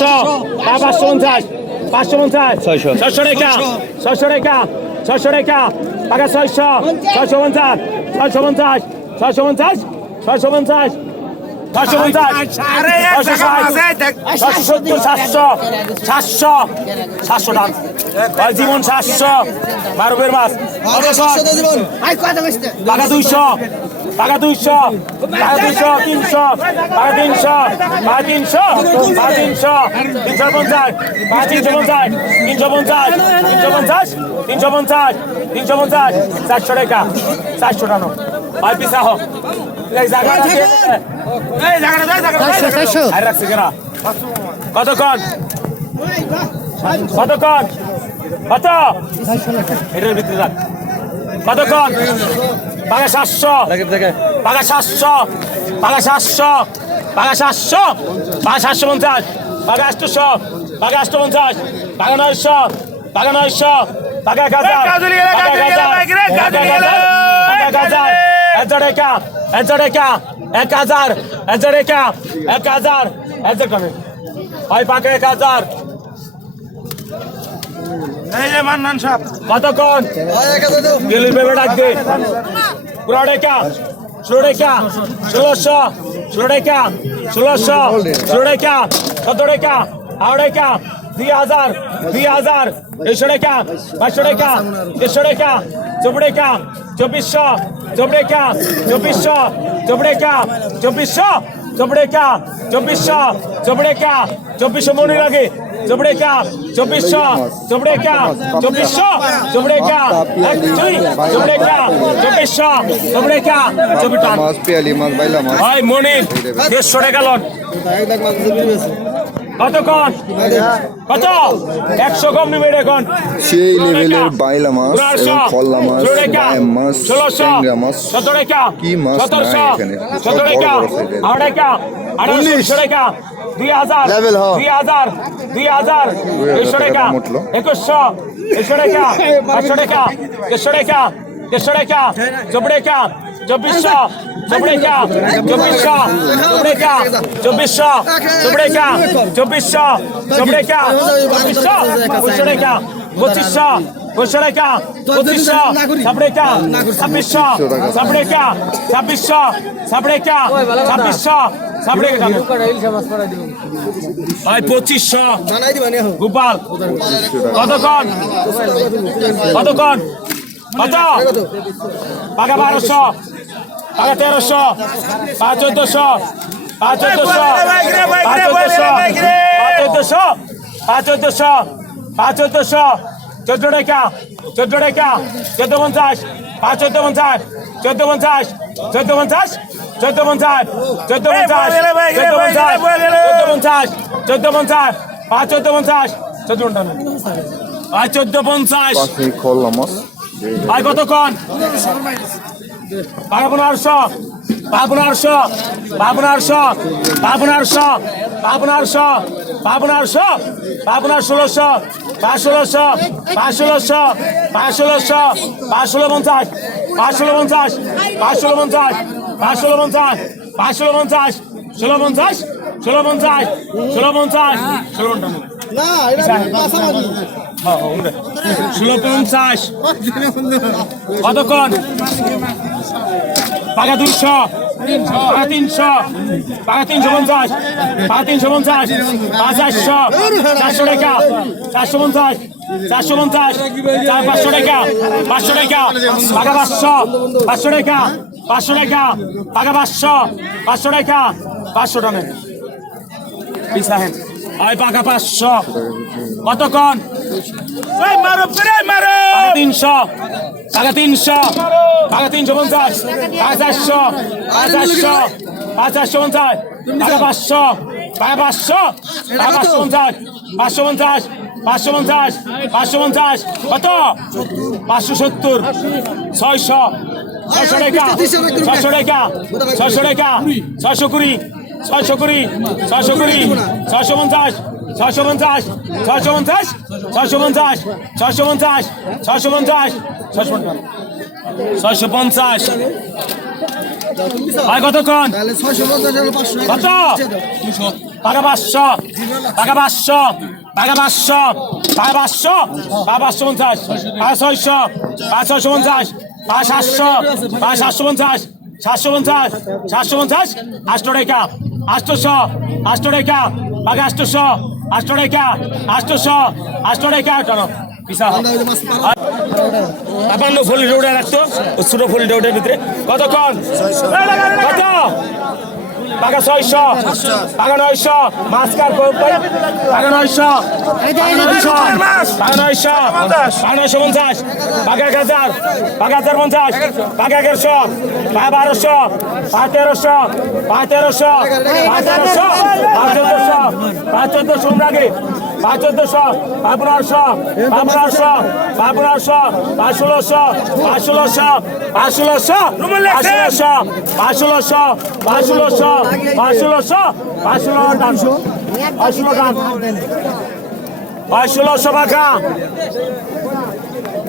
পাঁচশো পাঁচশো পঞ্চাশ পাঁচশো পঞ্চাশ ছয়শো। ছয়শো টাকা ছয়শো টাকা ছয়শো টাকা পাকা ছয়শো ছয়শো পঞ্চাশ ছয়শো পঞ্চাশ ছয়শো পঞ্চাশ ছয়শো পঞ্চাশ ছয়শো পঞ্চাশ ছয়শো সত্তর সাতশো সাতশো সাতশো টাকা জীবন সাতশো বারো বের মাস টাকা দুইশো টাকা দুইশো টাকা দুইশো তিনশো টাকা তিনশো টাকা তিনশো টাকা তিনশো তিনশো পঞ্চাশ টাকা তিনশো পঞ্চাশ তিনশো পঞ্চাশ তিনশো পঞ্চাশ তিনশো পঞ্চাশ তিনশো পঞ্চাশ চারশো টাকা চারশো টানো। ভাই পিসা হোক কতক্ষণ কতক্ষণ কত এটার ভিতরে রাখ। কতক্ষণ পাগা সাতশো পাগা সাতশো পাগা সাতশো পাগা সাতশো পাগা সাতশো পঞ্চাশ পাগা আটশো পাগা আটশো পঞ্চাশ পাগা নয়শো পাগা নয়শো পাগা গাজা গাজা একশো টাকা একশো টাকা এক হাজার একশো টাকা এক হাজার একশো হয় পাকা এক হাজার এই যে মান্নান সাহেব। কতক্ষণ? দিলীপ ভেবে ডাক দে। পুরা ডেকা, ষোলো ডেকা, ষোলোশো, ষোলো ডেকা, ষোলোশো, ষোলো ডেকা, সতেরো ডেকা আড়াই দুই হাজার দুই হাজার, দেড়শো ডেকা বাইশশো চোপড়ে কাম চব্বিশশো চোপড়ে কাম চব্বিশশো চোপড়ে কাম চব্বিশশো চোপড়ে কাম চব্বিশশো চোপড়ে কাম চব্বিশশো মনে লাগে চোপড়ে কাম চব্বিশশো চোপড়ে কাম চব্বিশশো চোপড়ে কাম চোপড়ে কাম চব্বিশশো চোপড়ে কাম চব্বিশ ভাই মনির দেড়শো টাকা লট কত কন কত একশো কম নিবে এখন। সেই লেভেলের বাইলা মাছ এবং কল্লা মাছ বায়াম মাছ ট্যাংরা মাছ। কি মাছ নাই এখানে। সব বড় বড় সাইজের। দুই হাজার। Level হ। দুই হাজার। দুই হাজার। দেড়শো টাকা টাকা। একুশশো। দেড়শো টাকা পাঁচশো টাকা দেড়শো টাকা দেড়শো টাকা চব্বিশ টাকা চব্বিশশো। চব্বিশশো চব্বিশশো চব্বিশ টাকা চব্বিশশো চব্বিশ টাকা চব্বিশশো পঁচিশশো টাকা পঁচিশশো পঁচিশশো টাকা পঁচিশশো টাকা ছাব্বিশশো ছাব্বিশ টাকা ছাব্বিশশো ছাব্বিশ টাকা ছাব্বিশশো ভাই পঁচিশশো গোপাল কতক্ষণ কতক্ষণ কত পাকা বারোশো পাকা তেরোশো পাঁচ চোদ্দশো পাঁচ চোদ্দশো পাঁচ চোদ্দশো পাঁচ চোদ্দশো পাঁচ চোদ্দশো পাঁচ চোদ্দশো চোদ্দ টাকা চোদ্দ টাকা চোদ্দ পঞ্চাশ পাঁচ চোদ্দ পঞ্চাশ চোদ্দ পঞ্চাশ চোদ্দ পঞ্চাশ চোদ্দ পঞ্চাশ চোদ্দ পঞ্চাশ চোদ্দ পঞ্চাশ চোদ্দ পঞ্চাশ চোদ্দ পঞ্চাশ পাঁচ চোদ্দ পঞ্চাশ চোদ্দ পঞ্চাশ পাঁচ চোদ্দ পঞ্চাশ। ভাই কতক্ষণ? পাবনারশো পাবনারশো পাবনারশো পাবনারশো পাবনারশো পাবনারশো পাবনার ষোলোশো পাঁচ ষোলোশো পাঁচ ষোলোশো পাঁচ ষোলোশো পাঁচ ষোলো পঞ্চাশ পাঁচ ষোলো পঞ্চাশ পাঁচ ষোলো পঞ্চাশ পাঁচ ষোলো পঞ্চাশ পাঁচ ষোলো পঞ্চাশ ষোলো পঞ্চাশ ষোলো পঞ্চাশ ষোলো পঞ্চাশ ষোলো পঞ্চাশ। ষোলো পঞ্চাশ। কতক্ষণ? পাকা দুশো পাকা তিনশো পাকা তিনশো পঞ্চাশ পাকা তিনশো পঞ্চাশ পাঁচ চারশো চারশো টাকা, চারশো পঞ্চাশ চারশো পঞ্চাশ, চার পাঁচশো টাকা পাঁচশো টাকা পাকা পাঁচশো পাঁচশো টাকা পাঁচশো টাকা পাকা পাঁচশো পাঁচশো টাকা পাঁচশো টাকা। পিসাহেন আয় পাকা পাঁচশো। কতক্ষণ? মারো মারো। তিনশো। টাকা তিনশো। টাকা তিনশো পঞ্চাশ। টাকা চারশো। টাকা চারশো। টাকা চারশো পঞ্চাশ। টাকা পাঁচশো। টাকা পাঁচশো। টাকা পাঁচশো পঞ্চাশ। পাঁচশো পঞ্চাশ। পাঁচশো পঞ্চাশ। পাঁচশো পঞ্চাশ। কত? পাঁচশো সত্তর। ছয়শো। ছয়শো টাকা। ছয়শো টাকা। ছয়শো টাকা। ছয়শো কুড়ি। ছয়শো কুড়ি ছয়শো কুড়ি ছয়শো পঞ্চাশ ছয়শো পঞ্চাশ ছয়শো পঞ্চাশ ছয়শো পঞ্চাশ ছয়শো পঞ্চাশ ছয়শো পঞ্চাশ ছয়শো পঞ্চাশ। ছয়শো পঞ্চাশ ভাই কতক্ষণ কত? পাকা পাঁচশো পাকা পাঁচশো পাকা পাঁচশো পাকা পাঁচশো পাকা পাঁচশো পঞ্চাশ পাকা ছয়শো পাকা ছয়শো পঞ্চাশ পাকা সাতশো পাকা সাতশো পঞ্চাশ সাতশো পঞ্চাশ সাতশো পঞ্চাশ আটশো টাকা। আষ্টশো আষ্ট রেখা বাঘে আষ্টশো আষ্ট রেখা কেন আপনার ফুল ডোটা রাখতো ছোট ফুল ডোটার ভিতরে। কতক্ষণ? কত? পাকা ছয়শো পাকা নয়শো মাছ কার পাকা নয়শো পাকা নয়শো পাকা নয়শো পঞ্চাশ পাকা এক হাজার পাকা হাজার পঞ্চাশ পাকা এগারোশো পাকা বারোশো পাঁচ তেরোশো পাঁচ তেরোশো পাঁচ তেরোশো পাঁচ চোদ্দশো পাঁচ চোদ্দশো পাঁচ চোদ্দশো পাঁচ পনেরোশো পাঁচ পনেরোশো পাঁচ পনেরোশো পাঁচ ষোলোশো পাঁচ ষোলোশো পাঁচ ষোলোশো পাঁচ ষোলোশো পাঁচ ষোলোশো পাঁচ ষোলোশো পাঁচ ষোলোশো পাঁচ ষোলো টান পাঁচ ষোলো টান পাঁচ ষোলোশো টাকা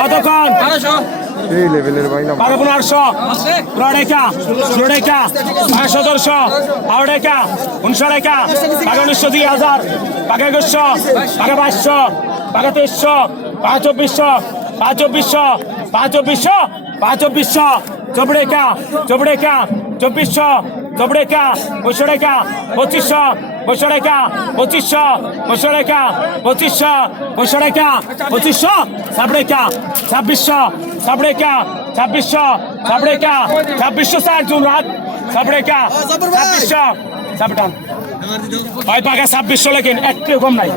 কতক্ষণ এই লেভেলের বাইনা বারো পনেরোশো পুরাডেকা ষোলোডেকা পাঁচ সতেরোশো বারোডেকা উনিশশো ডেকা পাকে উনিশশো দুই হাজার পাকে একুশশো পাকে বাইশশো পাকে তেইশশো পাঁচ চব্বিশশো পাঁচ চব্বিশশো পাঁচ চব্বিশশো পাঁচ চব্বিশশো চবড়েকা চবড়েকা চব্বিশশো চবড়েকা বৈশড়েকা পঁচিশশো বৈশড়েকা পঁচিশশো বৈশড়েকা পঁচিশশো বৈশড়েকা পঁচিশশো সাবড়েকা ছাব্বিশশো সাবড়েকা ছাব্বিশশো সাবড়েকা ছাব্বিশশো ষাট জুন রাত সাবড়েকা ছাব্বিশশো সাবটান ভাই পাকা ছাব্বিশশো লেখেন একটু কম নাই।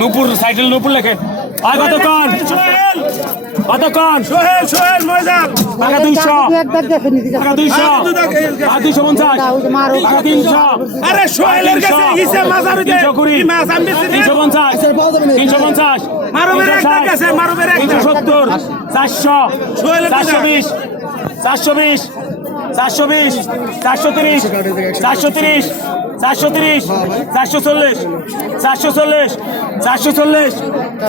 নূপুর সাইডেল নূপুর লেখেন। ভাই কতক্ষণ কতক্ষণ সোহেল সোহেল ময়দান পাকা দুইশো। টাকা দুইশো টাকা দুইশো। পঞ্চাশ। টাকা তিনশো। আরে সোহেলের কাছে হিসেব মাজার তিনশো কুড়ি। তিনশো পঞ্চাশ। তিনশো পঞ্চাশ। মারুবের একটা কাছে, মারুবের একটা। তিনশো সত্তর। চারশো। সোহেলের চারশো টাকা। বিশ। চারশো বিশ। চারশো বিশ। চারশো তিরিশ। চারশো তিরিশ। চারশো তিরিশ চারশো চল্লিশ চারশো চল্লিশ চারশো চল্লিশ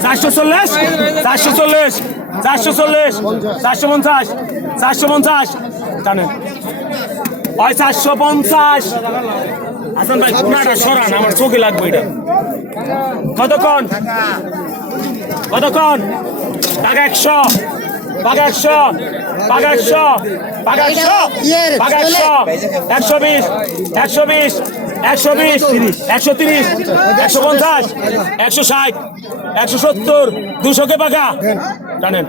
চারশো চল্লিশ চারশো চল্লিশ চারশো চল্লিশ চারশো পঞ্চাশ চারশো পঞ্চাশ জানেন। ওই চারশো পঞ্চাশ। আসেন ভাই সরান আমার চোখে লাগবে এটা। কতক্ষণ? কতক্ষণ? টাকা একশো টাকা একশো টাকা একশো টাকা একশো টাকা একশো একশো বিশ একশো বিশ একশো বিশ একশো তিরিশ একশো পঞ্চাশ একশো ষাট একশো সত্তর দুশোকে পাকা। জানেন